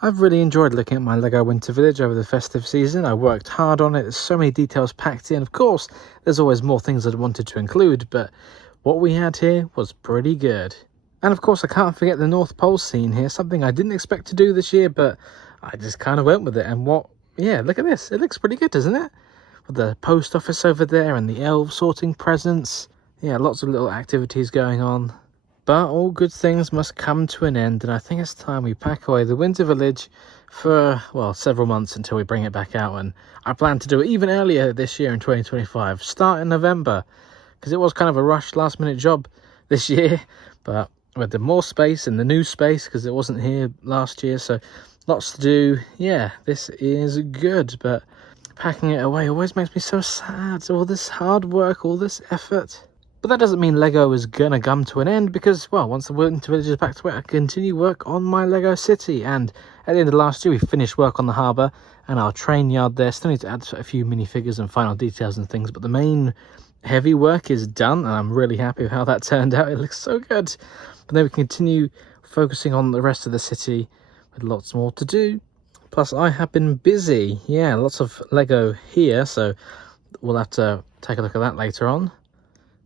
I've really enjoyed looking at my LEGO Winter Village over the festive season. I worked hard on it, there's so many details packed in. Of course, there's always more things I'd wanted to include, but what we had here was pretty good. And of course, I can't forget the North Pole scene here, something I didn't expect to do this year, but I just kind of went with it. And yeah, look at this. It looks pretty good, doesn't it? With the post office over there and the elves sorting presents. Yeah, lots of little activities going on. But all good things must come to an end, and I think it's time we pack away the Winter Village for, well, several months until we bring it back out. And I plan to do it even earlier this year in 2025, start in November, because it was kind of a rushed last-minute job this year, but with the more space and the new space, because it wasn't here last year, so lots to do. Yeah, this is good, but packing it away always makes me so sad. All this hard work, all this effort. But that doesn't mean LEGO is gonna come to an end, because, well, once the Winter Village is back to it, I continue work on my LEGO city. And at the end of last year, we finished work on the harbour and our train yard there. Still need to add a few minifigures and final details and things, but the main heavy work is done, and I'm really happy with how that turned out. It looks so good. But then we continue focusing on the rest of the city with lots more to do. Plus, I have been busy. Yeah, lots of LEGO here, so we'll have to take a look at that later on.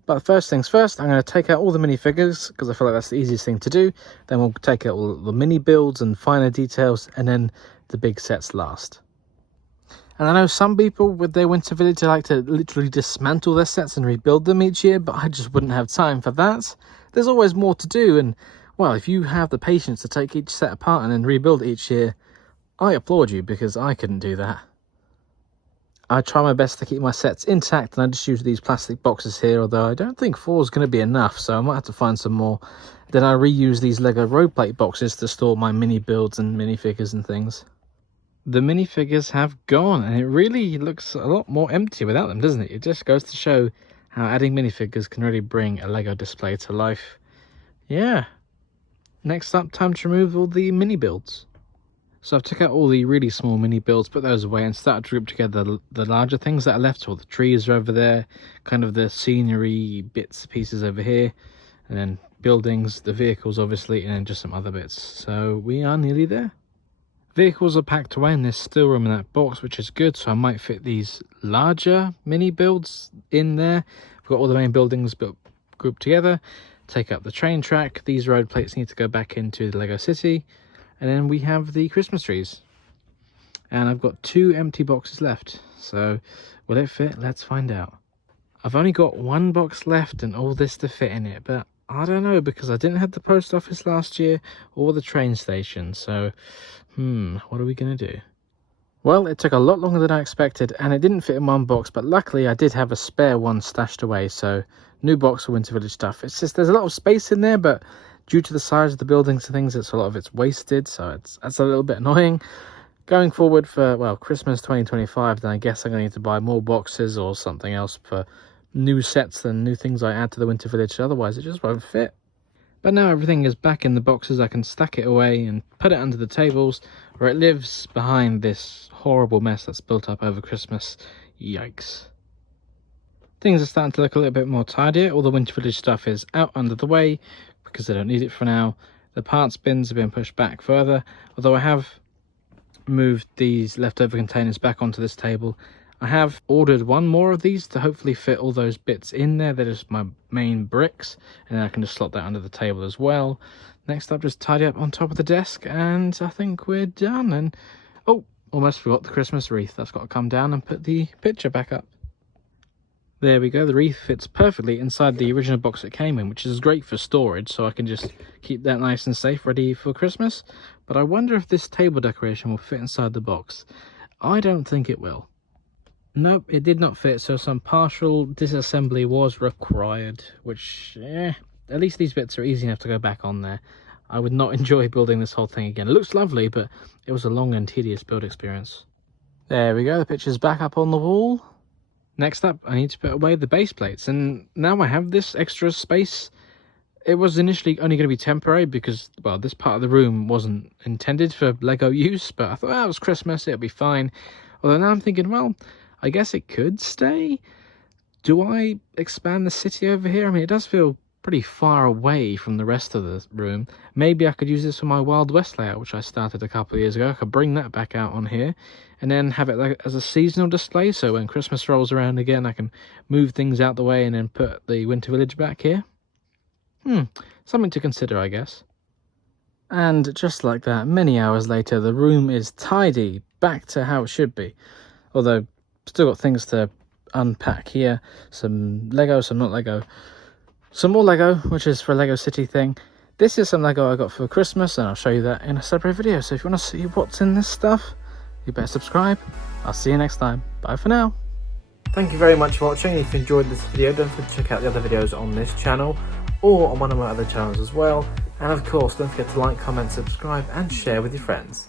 But first things first, I'm going to take out all the minifigures, because I feel like that's the easiest thing to do. Then we'll take out all the mini builds and finer details, and then the big sets last. And I know some people with their Winter Village like to literally dismantle their sets and rebuild them each year, but I just wouldn't have time for that. There's always more to do, and, well, if you have the patience to take each set apart and then rebuild it each year, I applaud you, because I couldn't do that. I try my best to keep my sets intact, and I just use these plastic boxes here, although I don't think 4 is going to be enough, so I might have to find some more. Then I reuse these LEGO road plate boxes to store my mini builds and minifigures and things. The minifigures have gone, and it really looks a lot more empty without them, doesn't it? It just goes to show how adding minifigures can really bring a LEGO display to life. Yeah. Next up, time to remove all the mini builds. So I've took out all the really small mini builds, put those away, and started to group together the larger things that are left. All the trees are over there, kind of the scenery bits, pieces over here, and then buildings, the vehicles obviously, and then just some other bits. So we are nearly there. Vehicles are packed away, and there's still room in that box, which is good, so I might fit these larger mini builds in there. We've got all the main buildings grouped together. Take up the train track. These road plates need to go back into the LEGO City. And then we have the Christmas trees. And I've got 2 empty boxes left. So, will it fit? Let's find out. I've only got 1 box left and all this to fit in it. But I don't know, because I didn't have the post office last year or the train station. So, what are we going to do? Well, it took a lot longer than I expected, and it didn't fit in 1 box. But luckily, I did have a spare one stashed away. So, new box for Winter Village stuff. It's just, there's a lot of space in there, but due to the size of the buildings and things, a lot of it's wasted, so that's a little bit annoying. Going forward for, well, Christmas 2025, then I guess I'm going to need to buy more boxes or something else for new sets and new things I add to the Winter Village, otherwise it just won't fit. But now everything is back in the boxes, I can stack it away and put it under the tables, where it lives behind this horrible mess that's built up over Christmas. Yikes. Things are starting to look a little bit more tidier. All the Winter Village stuff is out under the way, because I don't need it for now. The parts bins have been pushed back further, although I have moved these leftover containers back onto this table. I have ordered 1 more of these to hopefully fit all those bits in there. They're just my main bricks, and then I can just slot that under the table as well. Next up, just tidy up on top of the desk, and I think we're done. And oh, almost forgot the Christmas wreath. That's got to come down and put the picture back up. There we go, the wreath fits perfectly inside the original box it came in, which is great for storage, so I can just keep that nice and safe, ready for Christmas. But I wonder if this table decoration will fit inside the box. I don't think it will. Nope, it did not fit, so some partial disassembly was required, which, at least these bits are easy enough to go back on there. I would not enjoy building this whole thing again. It looks lovely, but it was a long and tedious build experience. There we go, the picture's back up on the wall. Next up, I need to put away the base plates, and now I have this extra space. It was initially only going to be temporary because, well, this part of the room wasn't intended for LEGO use, but I thought, it was Christmas, it'll be fine. Although now I'm thinking, well, I guess it could stay. Do I expand the city over here? I mean, it does feel pretty far away from the rest of the room. Maybe I could use this for my Wild West layout, which I started a couple of years ago. I could bring that back out on here and then have it like as a seasonal display, so when Christmas rolls around again I can move things out the way and then put the Winter Village back here. Something to consider, I guess. And just like that, many hours later, the room is tidy, back to how it should be. Although, still got things to unpack here. Some Lego, some not Lego. Some more Lego, which is for a Lego City thing. This is some Lego I got for Christmas, and I'll show you that in a separate video. So if you want to see what's in this stuff, you better subscribe. I'll see you next time. Bye for now. Thank you very much for watching. If you enjoyed this video, don't forget to check out the other videos on this channel, or on one of my other channels as well. And of course, don't forget to like, comment, subscribe, and share with your friends.